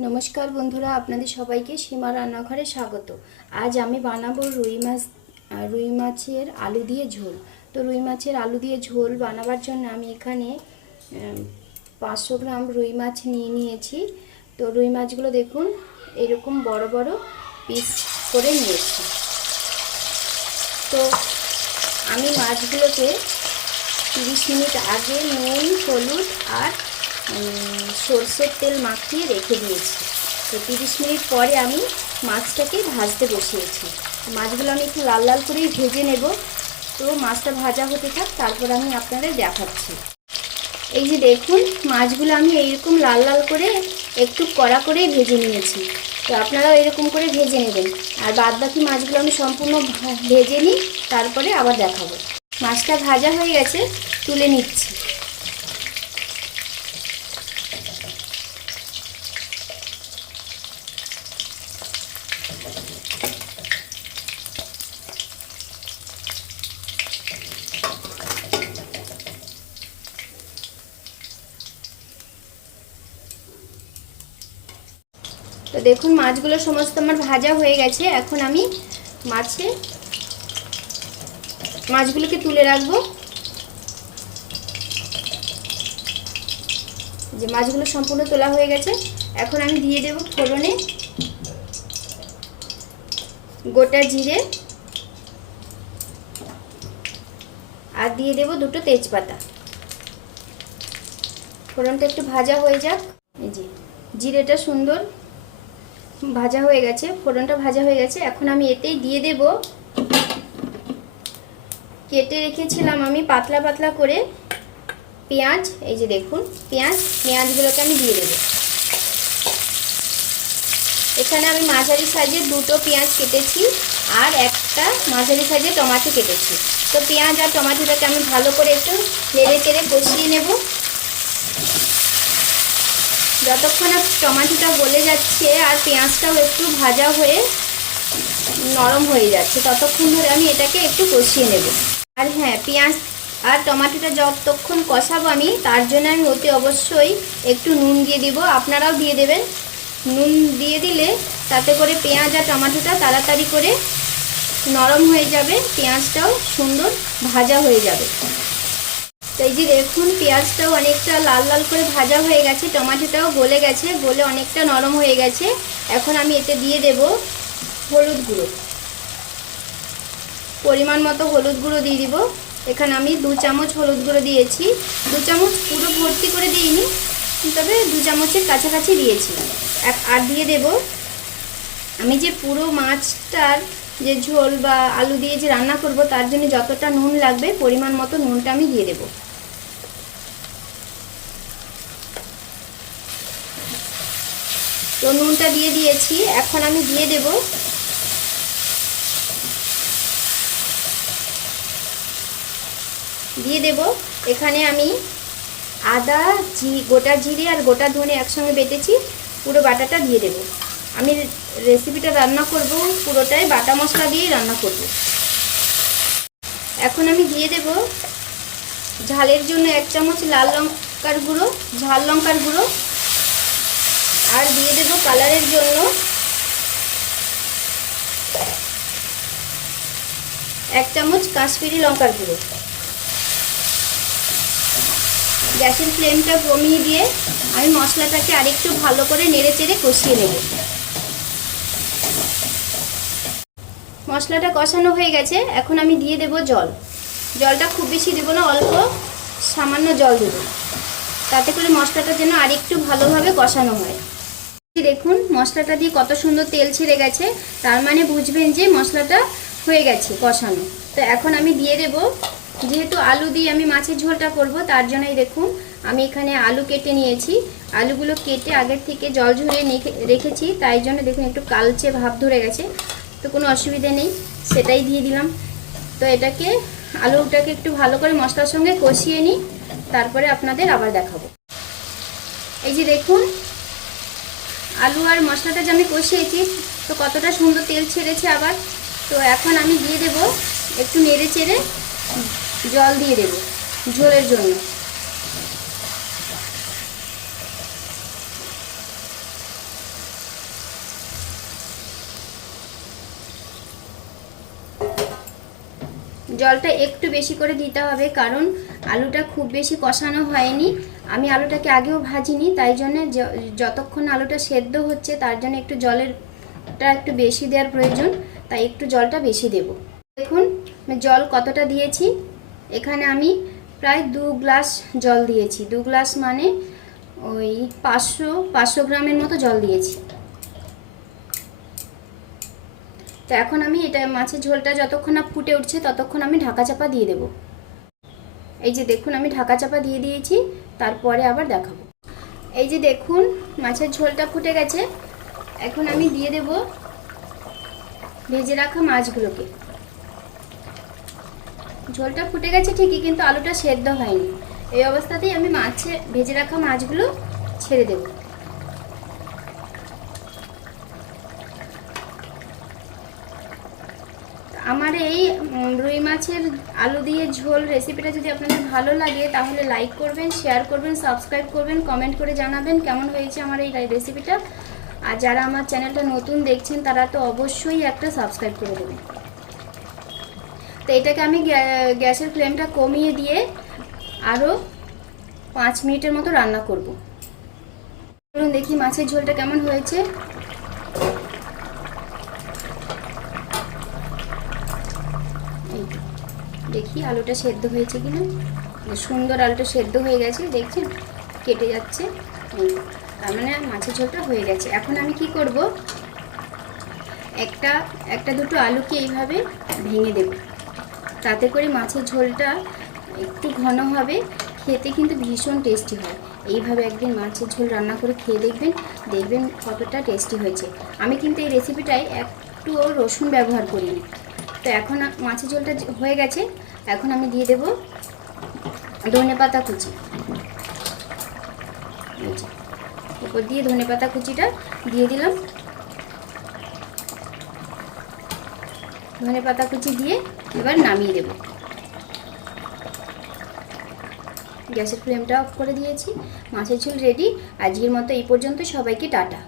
নমস্কার বন্ধুরা, আপনাদের সবাইকে সীমা রান্নাঘরে স্বাগত। আজ আমি বানাবো রুই মাছ রুই মাছের আলু দিয়ে ঝোল। তো রুই মাছের আলু দিয়ে ঝোল বানাবার জন্য আমি এখানে পাঁচশো গ্রাম রুই মাছ নিয়ে নিয়েছি। তো রুই মাছগুলো দেখুন, এরকম বড় বড় পিস করে নিয়েছি। তো আমি মাছগুলোকে তিরিশ মিনিট আগে নুন, হলুদ আর সর্ষের তেল মাখিয়ে রেখে দিয়েছি। তো তিরিশ মিনিট পরে আমি মাছটাকে ভাজতে বসিয়েছি। মাছগুলো আমি একটু লাল লাল করেই ভেজে নেব। তো মাছটা ভাজা হতে থাক, তারপর আমি আপনাদের দেখাচ্ছি। এই যে দেখুন, মাছগুলো আমি এইরকম লাল লাল করে একটু কড়া করেই ভেজে নিয়েছি। তো আপনারাও এরকম করে ভেজে নেবেন। আর বাদ বাকি মাছগুলো আমি সম্পূর্ণ ভেজে নিই, তারপরে আবার দেখাবো। মাছটা ভাজা হয়ে গেছে, তুলে নিচ্ছি। তো দেখুন, মাছগুলো সমস্ত আমার ভাজা হয়ে গেছে। এখন আমি মাছে মাছগুলোকে তুলে রাখব। যে মাছগুলো সম্পূর্ণ তোলা হয়ে গেছে, এখন আমি দিয়ে দেব ফোড়নে গোটা জিরে আর দিয়ে দেব দুটো তেজপাতা। ফোড়নটা একটু ভাজা হয়ে যাক। এই যে, জিরেটা সুন্দর ভাজা হয়ে গেছে, ফোড়নটা ভাজা হয়ে গেছে। এখন আমি এতেই দিয়ে দেব। কেটে রেখেছিলাম আমি পাতলা পাতলা করে পেঁয়াজ, এই যে দেখুন, পেঁয়াজ, পেঁয়াজগুলোকে আমি দিয়ে দেবো। এখানে আমি মাঝারি সাইজের দুটো পেঁয়াজ কেটেছি আর একটা মাঝারি সাইজের টমাটো কেটেছি। তো পেঁয়াজ আর টমাটোটাকে আমি ভালো করে একটু নেড়ে চেড়ে কষিয়ে নেব। যতক্ষণ টমাটোটা গলে যাচ্ছে আর পেঁয়াজটাও একটু ভাজা হয়ে নরম হয়ে যাচ্ছে, ততক্ষণ ধরে আমি এটাকে একটু কষিয়ে নেব। আর হ্যাঁ পেঁয়াজ আর টমাটোটা যতক্ষণ কষাবো আমি, তার জন্য আমি অতি অবশ্যই একটু নুন দিয়ে দিব। আপনারাও দিয়ে দেবেন। নুন দিয়ে দিলে তাতে করে পেঁয়াজ আর টমাটোটা তাড়াতাড়ি করে নরম হয়ে যাবে, পেঁয়াজটাও সুন্দর ভাজা হয়ে যাবে। তো এই যে দেখুন, পেঁয়াজটাও অনেকটা লাল লাল করে ভাজা হয়ে গেছে, টমাটোটাও গলে গেছে, গলে অনেকটা নরম হয়ে গেছে। এখন আমি এতে দিয়ে দেব হলুদ গুঁড়ো। পরিমাণ মতো হলুদ গুঁড়ো দিয়ে দিব। এখানে আমি দু চামচ হলুদ গুঁড়ো দিয়েছি। দু চামচ পুরো ভর্তি করে দিইনি, তবে দু চামচের কাছাকাছি দিয়েছি। এক- আর দিয়ে দেব। আমি যে পুরো মাছটার যে ঝোল বা আলু দিয়ে যে রান্না করব, তার জন্য যতটা নুন লাগবে, পরিমাণ মতো নুনটা আমি দিয়ে দেব। তো নুনটা দিয়ে দিয়েছি, এখন আমি দিয়ে দেব দিয়ে দেব। এখানে আমি আদা জি, গোটা জিরে আর গোটা ধনে একসঙ্গে বেটেছি, পুরো বাটাটা দিয়ে দেব। আমি রেসিপিটা রান্না করব, পুরোটাই বাটা মশলা দিয়েই রান্না করব। এখন আমি দিয়ে দেব ঝালের জন্য এক চামচ লাল লঙ্কার গুঁড়ো, ঝাল লঙ্কার গুঁড়ো। আর দিয়ে দেব কালারের জন্য এক চামচ কাশ্মীরি লঙ্কার গুঁড়ো। গ্যাসের ফ্লেমটা কমিয়ে দিয়ে আমি মশলাটাকে আরেকটু ভালো করে নেড়ে চেড়ে কষিয়ে নেব। মশলাটা কষানো হয়ে গেছে, এখন আমি দিয়ে দেব জল। জলটা খুব বেশি দেবো না, অল্প সামান্য জল দেবো। তাতে করে মশলাটা যেন আরেকটু ভালোভাবে কষানো হয়। দেখুন, মশলাটা দিয়ে কত সুন্দর তেল ছেড়ে গেছে, তার মানে বুঝবেন যে মশলাটা হয়ে গেছে কষানো। তো এখন আমি দিয়ে দেব, যেহেতু আলু দিয়ে আমি মাছের ঝোলটা করব, তার জন্যই দেখুন, আমি এখানে আলু কেটে নিয়েছি। আলুগুলো কেটে আগের থেকে জল ঝরিয়ে রেখেছি, তাই জন্য দেখুন একটু কালচে ভাব ধরে গেছে। তো কোনো অসুবিধে নেই, সেটাই দিয়ে দিলাম। তো এটাকে, আলুটাকে একটু ভালো করে মশলার সঙ্গে কষিয়ে নিই, তারপরে আপনাদের আবার দেখাবো। এই যে দেখুন, আলু আর মশলাটা যে আমি কষিয়েছি, তো কতটা সুন্দর তেল ছেড়েছে আবার। তো এখন আমি দিয়ে দেব, একটু নেড়ে চেড়ে জল দিয়ে দেব, ঝোলের জন্য। জলটা একটু বেশি করে দিতে হবে, কারণ আলুটা খুব বেশি কষানো হয়নি। আমি আলুটাকে আগেও ভাজিনি, তাই জন্য যতক্ষণ আলুটা সেদ্ধ হচ্ছে, তার জন্য একটু জলেরটা একটু বেশি দেওয়ার প্রয়োজন, তাই একটু জলটা বেশি দেব। দেখুন জল কতটা দিয়েছি। এখানে আমি প্রায় দু গ্লাস জল দিয়েছি। দু গ্লাস মানে ওই পাঁচশো পাঁচশো গ্রামের মতো জল দিয়েছি। তো এখন আমি এটা মাছের ঝোলটা যতক্ষণ না ফুটে উঠছে ততক্ষণ আমি ঢাকা চাপা দিয়ে দেব। এই যে দেখুন, আমি ঢাকা চাপা দিয়ে দিয়েছি, তারপরে আবার দেখাবো। এই যে দেখুন, মাছের ঝোলটা ফুটে গেছে। এখন আমি দিয়ে দেব ভেজে রাখা মাছগুলোকে। ঝোলটা ফুটে গেছে ঠিকই, কিন্তু আলুটা সেদ্ধ হয়নি। এই অবস্থাতেই আমি মাছে, ভেজে রাখা মাছগুলো ছেড়ে দেবো। আমার এই রুই মাছের আলু দিয়ে ঝোল রেসিপিটা যদি আপনাদের ভালো লাগে, তাহলে লাইক করবেন শেয়ার করবেন সাবস্ক্রাইব করবেন কমেন্ট করে জানাবেন কেমন হয়েছে আমার এই রেসিপিটা আর যারা আমার চ্যানেলটা নতুন দেখছেন, তারা তো অবশ্যই একটা সাবস্ক্রাইব করে দেবেন। তো এটাকে আমি গ্যা- গ্যাসের ফ্লেমটা কমিয়ে দিয়ে আরও পাঁচ মিনিটের মতো রান্না করব। দেখি মাছের ঝোলটা কেমন হয়েছে এই তো। দেখি আলুটা সেদ্ধ হয়েছে কিনা। সুন্দর আলুটা সেদ্ধ হয়ে গেছে দেখছেন কেটে যাচ্ছে। তার মানে মাছের ঝোলটা হয়ে গেছে। এখন আমি কি করব? একটা একটা দুটো আলুকে এইভাবে ভেঙে দেব। তাতে করে মাছের ঝোলটা একটু ঘন হবে, খেতে কিন্তু ভীষণ টেস্টি হয়। এইভাবে একদিন মাছের ঝোল রান্না করে খেয়ে দেখবেন দেখবেন কতটা টেস্টি হয়েছে। আমি কিন্তু এই রেসিপিটায় একটুও রসুন ব্যবহার করিনি। তো এখন মাছের ঝোলটা হয়ে গেছে, এখন আমি দিয়ে দেব ধনে পাতা কুচি। উপর দিয়ে ধনে পাতা কুচিটা দিয়ে দিলাম। ধনে পাতা কুচি দিয়ে এবার নামিয়ে দেব। গ্যাসের ফ্লেমটা অফ করে দিয়েছি, মাছের ঝোল রেডি। আজকের মতো এই পর্যন্ত, সবাইকে টাটা।